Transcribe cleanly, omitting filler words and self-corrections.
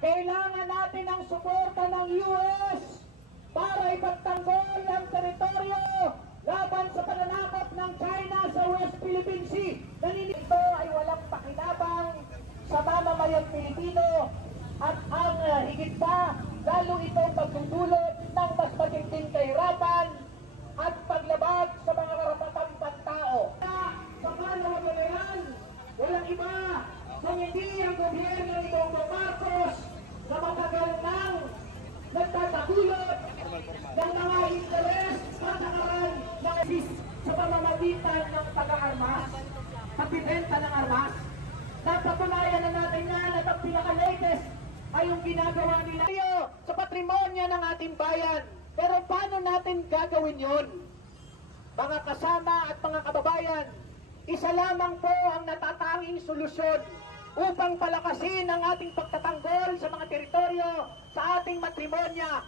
Kailangan natin ang suporta ng US para ipagtanggol ang teritoryo laban sa pananakop ng China sa West Philippine Sea. Ito ay walang pakinabang sa mamamayang Pilipino at ang higit pa, lalo itong pagdudulot ng mas matinding kahirapan at paglabag sa mga karapatang pantao. Sa panahon walang iba kung hindi ang gobyerno ni Bongbong Marcos na matagal nang nagtatagulot ng mga interes patakaran ng sa pamamagitan ng pag-aarmas, pagbibenta ng armas. Napatunayan na natin yan at ang pinaka-latest ay yung ginagawa nila sa patrimonya ng ating bayan. Pero paano natin gagawin yun? Mga kasama at mga kababayan, isa lamang po ang natatanging solusyon upang palakasin ang ating pagtatanggol sa mga teritoryo sa ating matrimonya